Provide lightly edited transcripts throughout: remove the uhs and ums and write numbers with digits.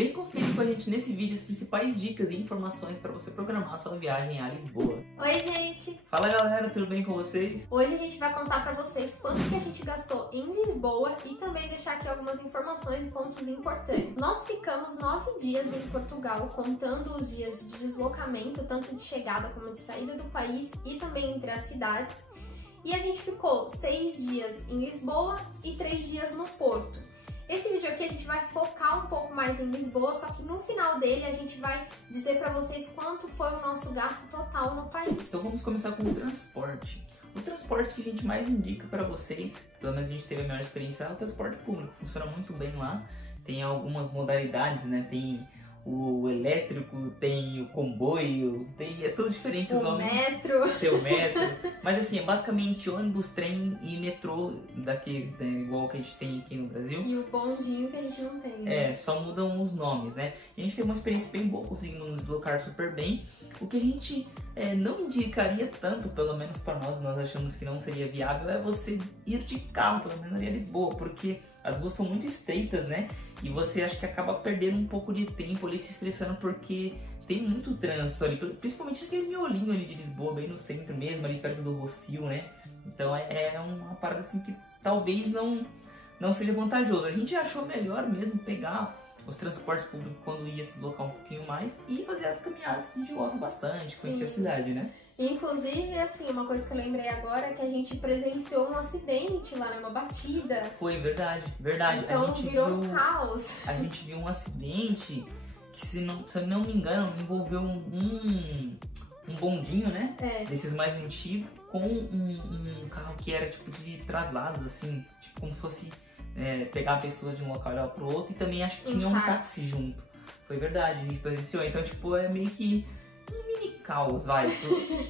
Vem conferir com a gente nesse vídeo as principais dicas e informações para você programar a sua viagem a Lisboa. Oi, gente! Fala, galera, tudo bem com vocês? Hoje a gente vai contar para vocês quanto que a gente gastou em Lisboa e também deixar aqui algumas informações e pontos importantes. Nós ficamos 9 dias em Portugal, contando os dias de deslocamento, tanto de chegada como de saída do país e também entre as cidades. E a gente ficou 6 dias em Lisboa e 3 dias no Porto. Esse vídeo aqui a gente vai focar um pouco mais em Lisboa, só que no final dele a gente vai dizer pra vocês quanto foi o nosso gasto total no país. Então vamos começar com o transporte. O transporte que a gente mais indica para vocês, pelo menos a gente teve a melhor experiência, é o transporte público. Funciona muito bem lá, tem algumas modalidades, né? Tem o elétrico, tem o comboio, é tudo diferente os nomes. Tem o metro. Mas assim, é basicamente ônibus, trem e metrô daqui, né, igual que a gente tem aqui no Brasil. E o bondinho que a gente não tem, né? Só mudam os nomes, né? E a gente teve uma experiência bem boa, conseguindo nos deslocar super bem. O que a gente não indicaria tanto, pelo menos para nós achamos que não seria viável, é você ir de carro, pelo menos ali a Lisboa, porque as ruas são muito estreitas, né? E você acha que acaba perdendo um pouco de tempo ali, se estressando, porque tem muito trânsito ali, principalmente naquele miolinho ali de Lisboa, bem no centro mesmo, ali perto do Rossio, né? Então é uma parada assim que talvez não seja vantajoso. A gente achou melhor mesmo pegar os transportes públicos quando ia se deslocar um pouquinho mais e fazer as caminhadas que a gente gosta bastante, conhecer a cidade, né? Inclusive, assim, uma coisa que eu lembrei agora é que a gente presenciou um acidente lá numa batida. Foi, verdade. Então a gente virou um caos. A gente viu um acidente que, se eu não me engano, envolveu um bondinho, né? Desses mais antigos, com um carro que era tipo de traslados, assim, tipo como se fosse pegar a pessoa de um local e levar pro outro, e também acho que tinha um táxi junto. Foi verdade, a gente presenciou. Então, tipo, é meio que um mini caos, vai.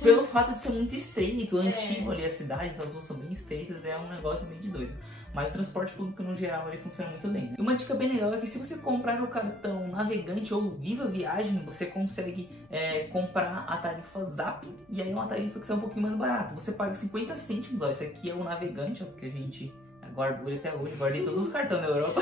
Pelo fato de ser muito estreito, antigo ali a cidade, então as ruas são bem estreitas, é um negócio bem de doido. Mas o transporte público no geral ele funciona muito bem, né? E uma dica bem legal é que se você comprar o cartão Navegante ou Viva Viagem, você consegue comprar a tarifa Zap, e aí é uma tarifa que sai um pouquinho mais barata. Você paga 50 cêntimos, ó, esse aqui é o Navegante, ó, porque a gente guardou ele até hoje, guardei todos os cartões da Europa.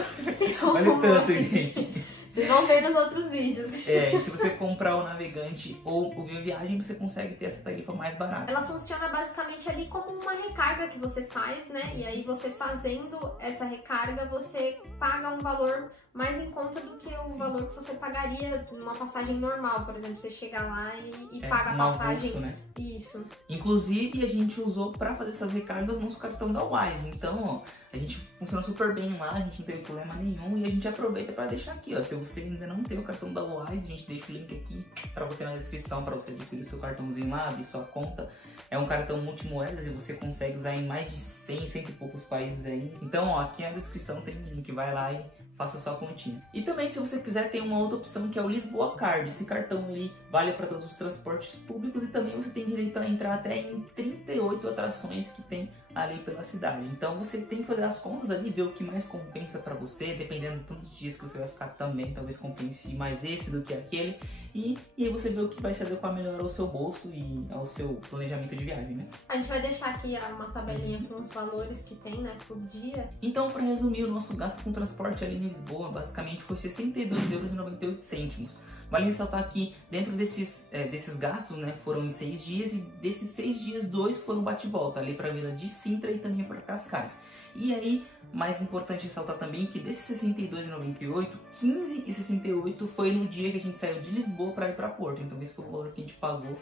Vale tanto, gente. Vocês vão ver nos outros vídeos. E se você comprar o Navegante ou o Viva Viagem, você consegue ter essa tarifa mais barata. Ela funciona basicamente ali como uma recarga que você faz, né? E aí você fazendo essa recarga, você paga um valor mais em conta do que o valor que você pagaria numa passagem normal. Por exemplo, você chega lá e paga a passagem. Avulso, né? Isso. Inclusive, a gente usou para fazer essas recargas no nosso cartão da Wise. Então, ó, a gente funciona super bem lá, a gente não teve problema nenhum, e a gente aproveita para deixar aqui, ó. Se você ainda não tem o cartão da Wise, a gente deixa o link aqui para você na descrição, para você adquirir o seu cartãozinho lá, abrir sua conta. É um cartão multimoedas e você consegue usar em mais de 100 e poucos países aí. Então, ó, aqui na descrição tem um link, vai lá e faça sua continha. E também, se você quiser, tem uma outra opção que é o Lisboa Card. Esse cartão ele vale para todos os transportes públicos e também você tem direito a entrar até em 38 atrações que tem ali pela cidade. Então você tem que fazer as contas ali, ver o que mais compensa para você, dependendo de tantos dias que você vai ficar também, talvez compense mais esse do que aquele. E aí você vê o que vai se adequar melhor ao seu bolso e ao seu planejamento de viagem, né? A gente vai deixar aqui uma tabelinha com os valores que tem, né, por dia. Então, para resumir, o nosso gasto com transporte ali em Lisboa basicamente foi R$ 62,98 €. Vale ressaltar que dentro desses gastos, né, foram em 6 dias, e desses 6 dias, 2 foram bate-volta, ali para a Vila de Sintra e também para Cascais. E aí, mais importante ressaltar também que desses 62,98, 15,68 foi no dia que a gente saiu de Lisboa para ir para Porto. Então esse foi o valor que a gente pagou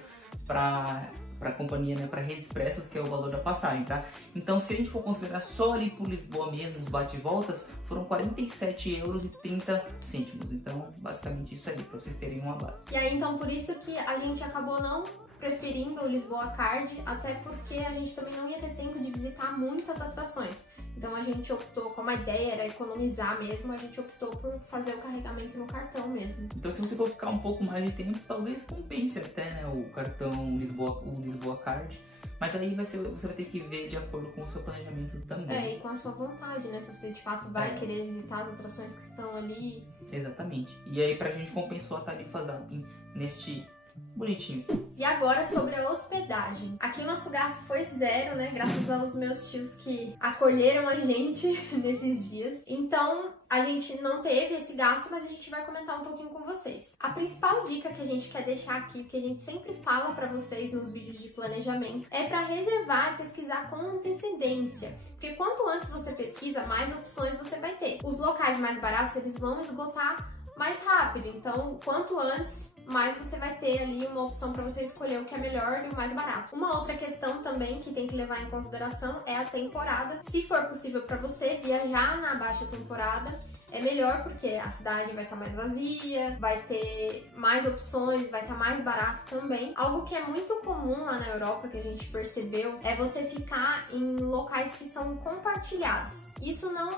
para a companhia, né, para Rede Expressos, que é o valor da passagem, tá? Então, se a gente for considerar só ali por Lisboa mesmo, os bate-voltas, foram R$ 47,30 €. Então, basicamente isso aí, para vocês terem uma base. E aí, então, por isso que a gente acabou não preferindo o Lisboa Card, até porque a gente também não ia ter tempo de visitar muitas atrações. Então a gente optou, como a ideia era economizar mesmo, a gente optou por fazer o carregamento no cartão mesmo. Então, se você for ficar um pouco mais de tempo, talvez compense até, né, o cartão o Lisboa Card. Mas aí você vai ter que ver de acordo com o seu planejamento também. E com a sua vontade, né? Se você de fato vai querer visitar as atrações que estão ali. Exatamente. E aí pra gente compensou a tarifa Zap neste bonitinho. E agora sobre a hospedagem. Aqui o nosso gasto foi zero, né? Graças aos meus tios que acolheram a gente nesses dias. Então, a gente não teve esse gasto, mas a gente vai comentar um pouquinho com vocês. A principal dica que a gente quer deixar aqui, que a gente sempre fala para vocês nos vídeos de planejamento, é para reservar e pesquisar com antecedência. Porque quanto antes você pesquisa, mais opções você vai ter. Os locais mais baratos, eles vão esgotar mais rápido, então quanto antes, mais você vai ter ali uma opção para você escolher o que é melhor e o mais barato. Uma outra questão também que tem que levar em consideração é a temporada. Se for possível para você viajar na baixa temporada, é melhor porque a cidade vai estar mais vazia, vai ter mais opções, vai estar mais barato também. Algo que é muito comum lá na Europa, que a gente percebeu, é você ficar em locais que são compartilhados. Isso não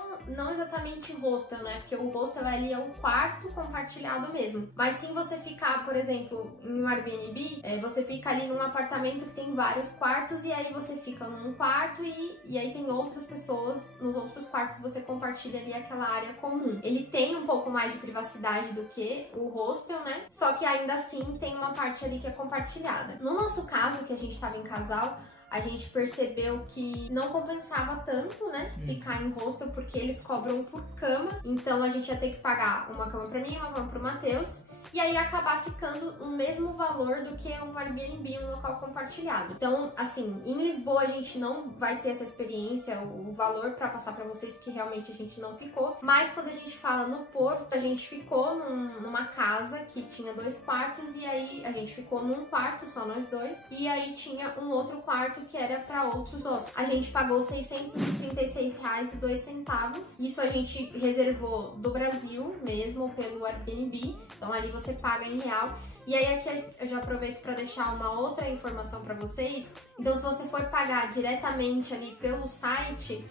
exatamente hostel, né? Porque o hostel ali é o quarto compartilhado mesmo. Mas sim você ficar, por exemplo, em um Airbnb, você fica ali num apartamento que tem vários quartos e aí você fica num quarto e aí tem outras pessoas nos outros quartos e você compartilha ali aquela área comum. Ele tem um pouco mais de privacidade do que o hostel, né? Só que ainda assim tem uma parte ali que é compartilhada. No nosso caso, que a gente estava em casal, a gente percebeu que não compensava tanto, né, ficar em hostel, porque eles cobram por cama. Então a gente ia ter que pagar uma cama pra mim, uma cama pro Matheus, e aí acabar ficando o mesmo valor do que um Airbnb, um local compartilhado. Então, assim, em Lisboa a gente não vai ter essa experiência, o valor pra passar pra vocês, porque realmente a gente não ficou. Mas quando a gente fala no Porto, a gente ficou numa casa que tinha 2 quartos, e aí a gente ficou num quarto, só nós dois, e aí tinha um outro quarto que era para outros hóspedes. A gente pagou R$ 636,02. Isso a gente reservou do Brasil mesmo, pelo Airbnb. Então ali você paga em real. E aí aqui eu já aproveito para deixar uma outra informação para vocês. Então se você for pagar diretamente ali pelo site,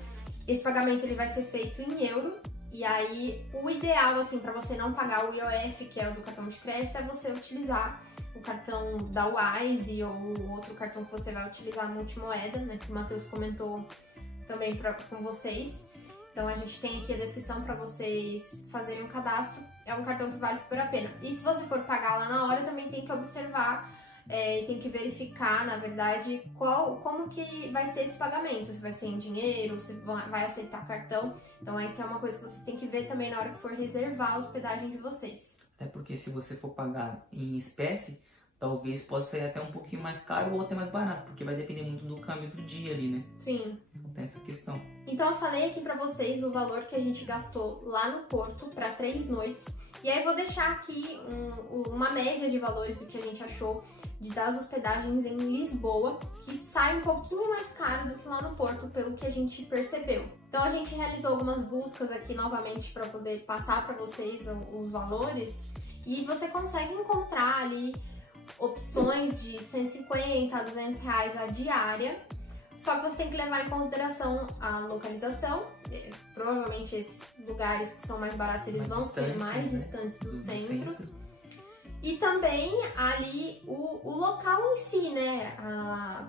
esse pagamento ele vai ser feito em euro. E aí o ideal, assim, para você não pagar o IOF, que é o do cartão de crédito, é você utilizar o cartão da Wise ou outro cartão que você vai utilizar multimoeda, né, que o Matheus comentou também com vocês. Então a gente tem aqui a descrição para vocês fazerem um cadastro. É um cartão que vale super a pena. E se você for pagar lá na hora, também tem que observar e tem que verificar, na verdade, como que vai ser esse pagamento. Se vai ser em dinheiro, se vai aceitar cartão. Então essa é uma coisa que vocês têm que ver também na hora que for reservar a hospedagem de vocês. Até porque se você for pagar em espécie, talvez possa sair até um pouquinho mais caro ou até mais barato, porque vai depender muito do câmbio do dia ali, né? Sim. Então tem essa questão. Então eu falei aqui pra vocês o valor que a gente gastou lá no Porto para 3 noites. E aí eu vou deixar aqui uma média de valores que a gente achou das hospedagens em Lisboa, que sai um pouquinho mais caro do que lá no Porto, pelo que a gente percebeu. Então a gente realizou algumas buscas aqui novamente para poder passar para vocês os valores, e você consegue encontrar ali opções de 150 a 200 reais a diária. Só que você tem que levar em consideração a localização. Provavelmente esses lugares que são mais baratos, eles vão ser mais distantes do centro. E também ali o local em si, né?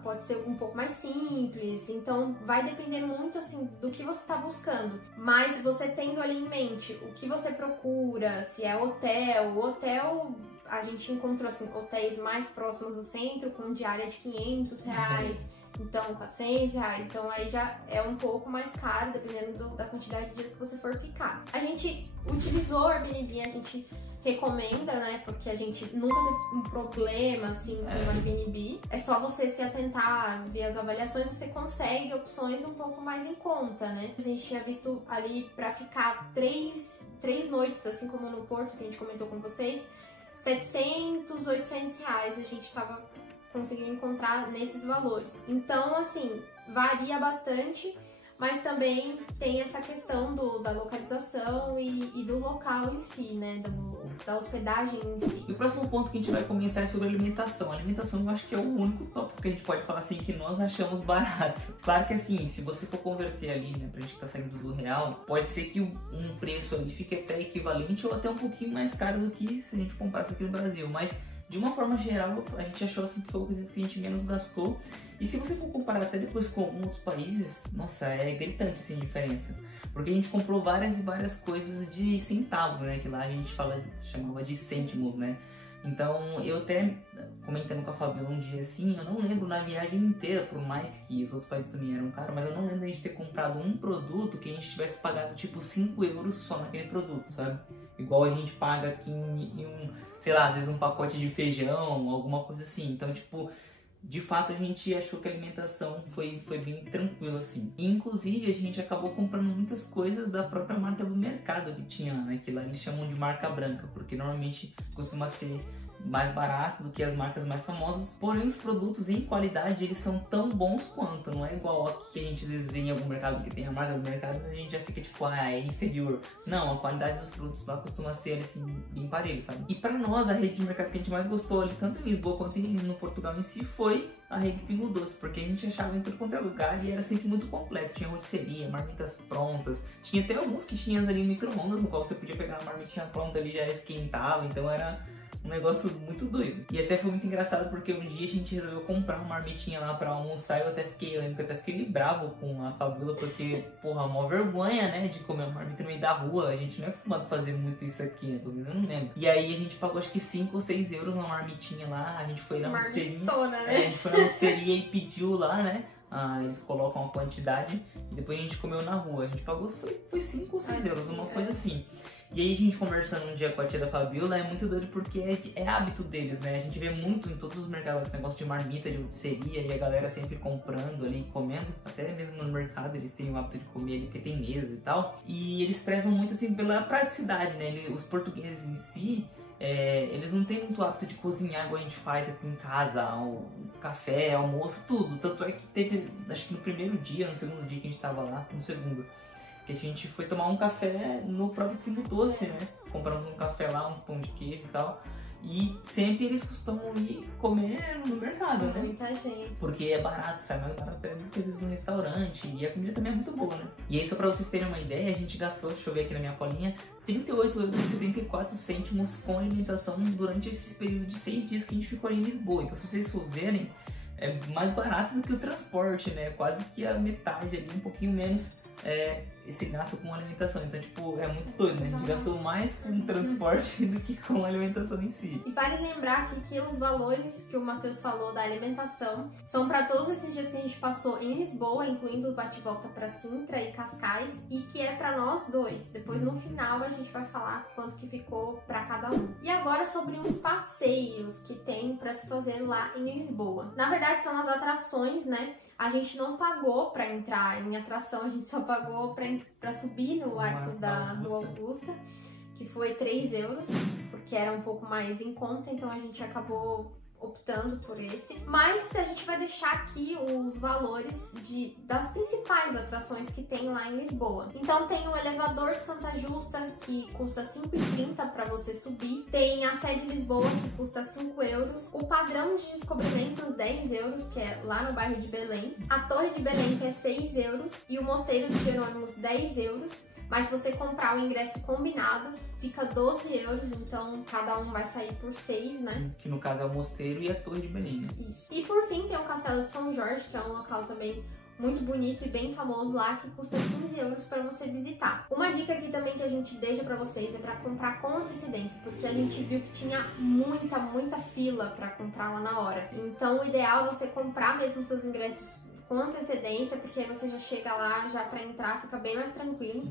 Pode ser um pouco mais simples. Então vai depender muito assim do que você está buscando. Mas você tendo ali em mente o que você procura, se é hotel, a gente encontrou assim, hotéis mais próximos do centro com diária de 500 reais. Então, 400 reais. Então aí já é um pouco mais caro, dependendo da quantidade de dias que você for ficar. A gente utilizou o Airbnb, a gente recomenda, né? Porque a gente nunca teve um problema, assim, com o Airbnb. É só você se atentar, ver as avaliações, você consegue opções um pouco mais em conta, né? A gente tinha visto ali pra ficar três noites, assim como no Porto, que a gente comentou com vocês, 700, 800 reais a gente tava conseguindo encontrar nesses valores. Então, assim, varia bastante, mas também tem essa questão da localização e do local em si, né? Da hospedagem em si. E o próximo ponto que a gente vai comentar é sobre alimentação. A alimentação eu acho que é o único tópico que a gente pode falar assim que nós achamos barato. Claro que assim, se você for converter ali, né, pra gente que tá saindo do real, pode ser que um preço ali fique até equivalente ou até um pouquinho mais caro do que se a gente comprasse aqui no Brasil, mas de uma forma geral, a gente achou assim que foi o quesito que a gente menos gastou. E se você for comparar até depois com outros países, nossa, é gritante assim a diferença. Porque a gente comprou várias e várias coisas de centavos, né? Que lá a gente chamava de cêntimos, né? Então, eu até comentando com a Fabiola um dia assim, eu não lembro na viagem inteira, por mais que os outros países também eram caros, mas eu não lembro de a gente ter comprado um produto que a gente tivesse pagado tipo 5 euros só naquele produto, sabe? Igual a gente paga aqui em um, sei lá, às vezes um pacote de feijão, alguma coisa assim. Então, tipo, de fato a gente achou que a alimentação foi bem tranquila, assim. E, inclusive, a gente acabou comprando muitas coisas da própria marca do mercado que tinha, né? Que lá eles chamam de marca branca, porque normalmente costuma ser mais barato do que as marcas mais famosas, porém os produtos em qualidade eles são tão bons quanto, não é igual aqui que a gente às vezes vê em algum mercado que tem a marca do mercado, mas a gente já fica tipo, é inferior. Não, a qualidade dos produtos lá costuma ser assim, bem parelho, sabe? E pra nós, a rede de mercado que a gente mais gostou ali, tanto em Lisboa quanto no Portugal em si, foi a rede Pingo Doce, porque a gente achava em tudo quanto é lugar e era sempre muito completo. Tinha rotisseria, marmitas prontas, tinha até alguns que tinham ali micro-ondas, no qual você podia pegar a marmitinha pronta ali, já esquentava, então era um negócio muito doido. E até foi muito engraçado porque um dia a gente resolveu comprar uma marmitinha lá pra almoçar e eu lembro que eu até fiquei bravo com a Fabiola porque, porra, uma vergonha, né, de comer uma marmita no meio da rua. A gente não é acostumado a fazer muito isso aqui, né, pelo menos eu não lembro. E aí a gente pagou acho que 5 ou 6 euros uma marmitinha lá, a gente foi na rotisseria, né? a gente foi na rotisseria e pediu lá, né. Eles colocam a quantidade e depois a gente comeu na rua. A gente pagou, foi 5 ou 6 euros, uma coisa assim. E aí a gente conversando um dia com a tia da Fabiola, é muito doido porque é hábito deles, né? A gente vê muito em todos os mercados esse negócio de marmita, de rotisseria, e a galera sempre comprando ali, comendo. Até mesmo no mercado eles têm o hábito de comer ali, porque tem mesa e tal. E eles prezam muito assim pela praticidade, né? Os portugueses em si, eles não têm muito hábito de cozinhar igual a gente faz aqui em casa, o café, almoço, tudo. Tanto é que teve, acho que no primeiro dia, no segundo dia que a gente tava lá, no segundo, que a gente foi tomar um café no próprio Pingo Doce, né? Compramos um café lá, uns pão de queijo e tal. E sempre eles costumam ir comer no mercado, né? Muita gente. Porque é barato, sai mais barato do que às vezes no restaurante. E a comida também é muito boa, né? E aí, só pra vocês terem uma ideia, a gente gastou, deixa eu ver aqui na minha colinha, 38,74 € com alimentação durante esse período de 6 dias que a gente ficou em Lisboa. Então, se vocês for verem, é mais barato do que o transporte, né? Quase que a metade ali, um pouquinho menos, esse gasto com alimentação. Então, tipo, é muito doido, né? A gente gastou mais com transporte do que com alimentação em si. E vale lembrar que os valores que o Matheus falou da alimentação são para todos esses dias que a gente passou em Lisboa, incluindo o bate-volta para Sintra e Cascais, e que é para nós dois. Depois, no final, a gente vai falar quanto que ficou para cada um. E agora sobre os passeios que tem para se fazer lá em Lisboa. Na verdade, são as atrações, né? A gente não pagou para entrar em atração, a gente só pagou para subir no arco do Augusta, que foi 3 euros, porque era um pouco mais em conta, então a gente acabou optando por esse. Mas a gente vai deixar aqui os valores das principais atrações que tem lá em Lisboa. Então tem o elevador de Santa Justa, que custa 5,30 para você subir. Tem a sede Lisboa, que custa 5 euros. O padrão de descobrimentos, 10 euros, que é lá no bairro de Belém. A Torre de Belém, que é 6 euros. E o Mosteiro de Jerônimos, 10 euros. Mas se você comprar o ingresso combinado, fica 12 euros, então cada um vai sair por 6, né? Sim, que no caso é o Mosteiro e a Torre de Belém, né? Isso. E por fim tem o Castelo de São Jorge, que é um local também muito bonito e bem famoso lá, que custa 15 euros para você visitar. Uma dica aqui também que a gente deixa para vocês é para comprar com antecedência, porque a gente viu que tinha muita fila para comprar lá na hora. Então o ideal é você comprar mesmo seus ingressos com antecedência, porque aí você já chega lá, já para entrar, fica bem mais tranquilo.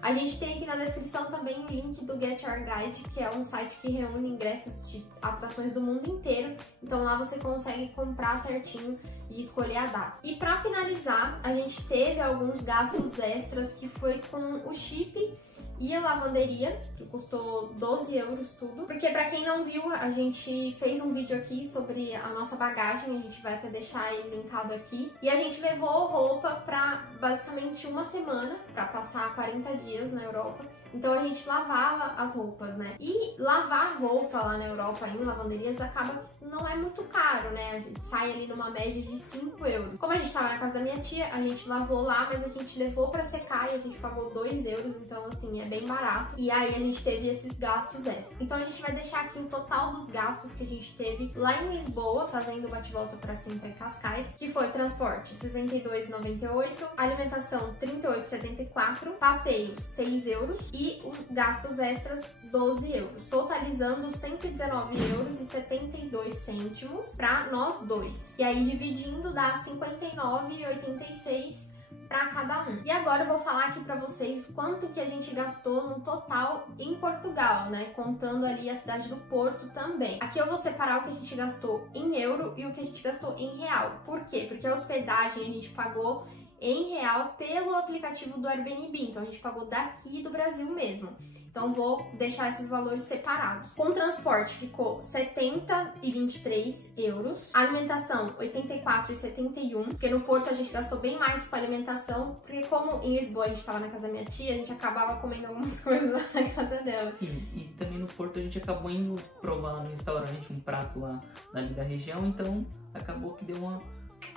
A gente tem aqui na descrição também o link do Get Your Guide, que é um site que reúne ingressos de atrações do mundo inteiro. Então lá você consegue comprar certinho e escolher a data. E para finalizar, a gente teve alguns gastos extras, que foi com o chip e a lavanderia, que custou 12 euros tudo. Porque pra quem não viu, a gente fez um vídeo aqui sobre a nossa bagagem, a gente vai até deixar ele linkado aqui. E a gente levou roupa pra basicamente uma semana, pra passar 40 dias na Europa. Então a gente lavava as roupas, né? E lavar roupa lá na Europa em lavanderias não é muito caro, né? A gente sai ali numa média de 5 euros. Como a gente tava na casa da minha tia, a gente lavou lá, mas a gente levou pra secar e a gente pagou 2 euros, então assim, é bem barato. E aí a gente teve esses gastos extras. Então a gente vai deixar aqui o total dos gastos que a gente teve lá em Lisboa, fazendo o bate-volta pra Sintra e Cascais, que foi transporte 62,98, alimentação 38,74, passeios 6 euros e os gastos extras 12 euros, totalizando 119,72 euros para nós dois. E aí dividindo dá 59,86 para cada um. E agora eu vou falar aqui para vocês quanto que a gente gastou no total em Portugal, né? Contando ali a cidade do Porto também. Aqui eu vou separar o que a gente gastou em euro e o que a gente gastou em real. Por quê? Porque a hospedagem a gente pagou em real pelo aplicativo do Airbnb. Então a gente pagou daqui do Brasil mesmo. Então vou deixar esses valores separados. Com transporte ficou 70,23 euros. Alimentação 84,71. Porque no Porto a gente gastou bem mais com alimentação. Porque como em Lisboa a gente estava na casa da minha tia, a gente acabava comendo algumas coisas lá na casa dela. Sim, e também no Porto a gente acabou indo provar lá no restaurante um prato lá dali da região. Então acabou que deu uma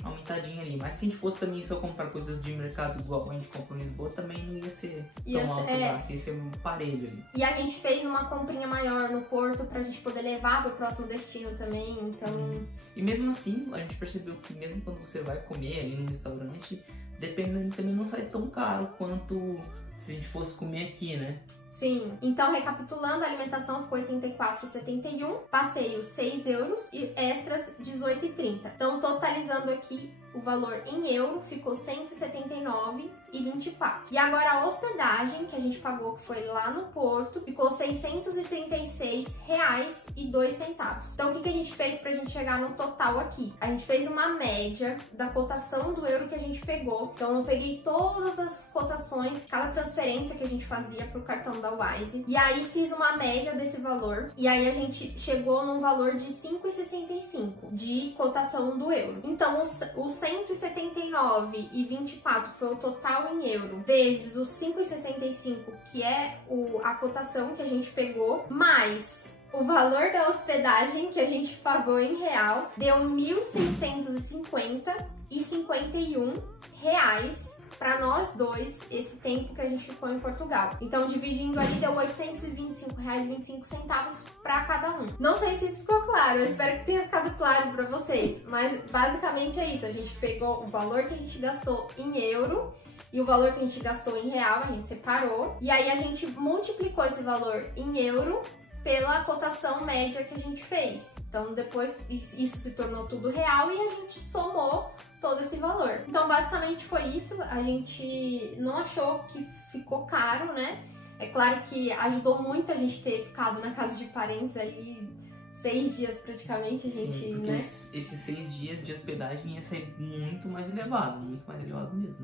aumentadinha ali, mas se a gente fosse também só comprar coisas de mercado igual a gente comprou em Lisboa, também não ia ser tão alto o gasto, ia ser um parelho ali. E a gente fez uma comprinha maior no Porto pra gente poder levar pro próximo destino também, então... E mesmo assim, a gente percebeu que mesmo quando você vai comer ali no restaurante, dependendo também não sai tão caro quanto se a gente fosse comer aqui, né? Sim, então recapitulando, a alimentação ficou 84,71, passeio 6 euros e extras 18,30. Então totalizando aqui o valor em euro ficou 179,24. E agora a hospedagem que a gente pagou, que foi lá no Porto, ficou R$ 636,02. Então o que a gente fez pra gente chegar no total aqui? A gente fez uma média da cotação do euro que a gente pegou. Então eu peguei todas as cotações, cada transferência que a gente fazia pro cartão da Wise, e aí fiz uma média desse valor, e aí a gente chegou num valor de 5,65 de cotação do euro. Então os 179,24, que foi o total em euro, vezes os 5,65, que é a cotação que a gente pegou, mais o valor da hospedagem que a gente pagou em real, deu R$ 1.650,51 para nós dois, esse tempo que a gente ficou em Portugal. Então, dividindo ali, deu R$ 825,25 para cada um. Não sei se isso ficou claro, eu espero que tenha ficado claro para vocês, mas basicamente é isso. A gente pegou o valor que a gente gastou em euro e o valor que a gente gastou em real, a gente separou, e aí a gente multiplicou esse valor em euro pela cotação média que a gente fez. Então depois isso se tornou tudo real e a gente somou todo esse valor. Então basicamente foi isso, a gente não achou que ficou caro, né? É claro que ajudou muito a gente ter ficado na casa de parentes ali 6 dias praticamente, gente. Sim, porque né? Esses 6 dias de hospedagem ia ser muito mais elevado mesmo.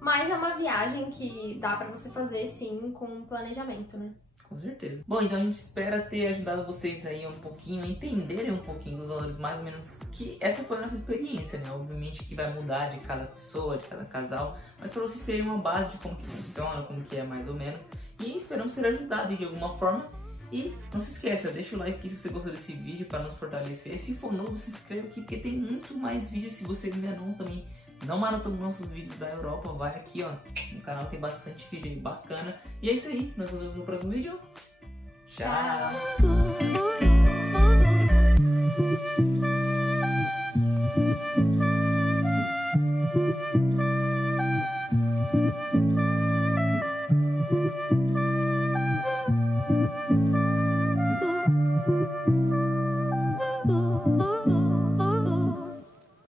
Mas é uma viagem que dá pra você fazer sim com planejamento, né? Com certeza. Bom, então a gente espera ter ajudado vocês aí um pouquinho, a entenderem um pouquinho dos valores mais ou menos, que essa foi a nossa experiência, né? Obviamente que vai mudar de cada pessoa, de cada casal, mas para vocês terem uma base de como que funciona, como que é mais ou menos, e esperamos ser ajudado de alguma forma. E não se esqueça, deixa o like aqui se você gostou desse vídeo para nos fortalecer. Se for novo, se inscreva aqui porque tem muito mais vídeos. Se você ainda não maratonou nossos vídeos da Europa, vai aqui, ó, no canal tem bastante vídeo bacana. E é isso aí, nós nos vemos no próximo vídeo. Tchau!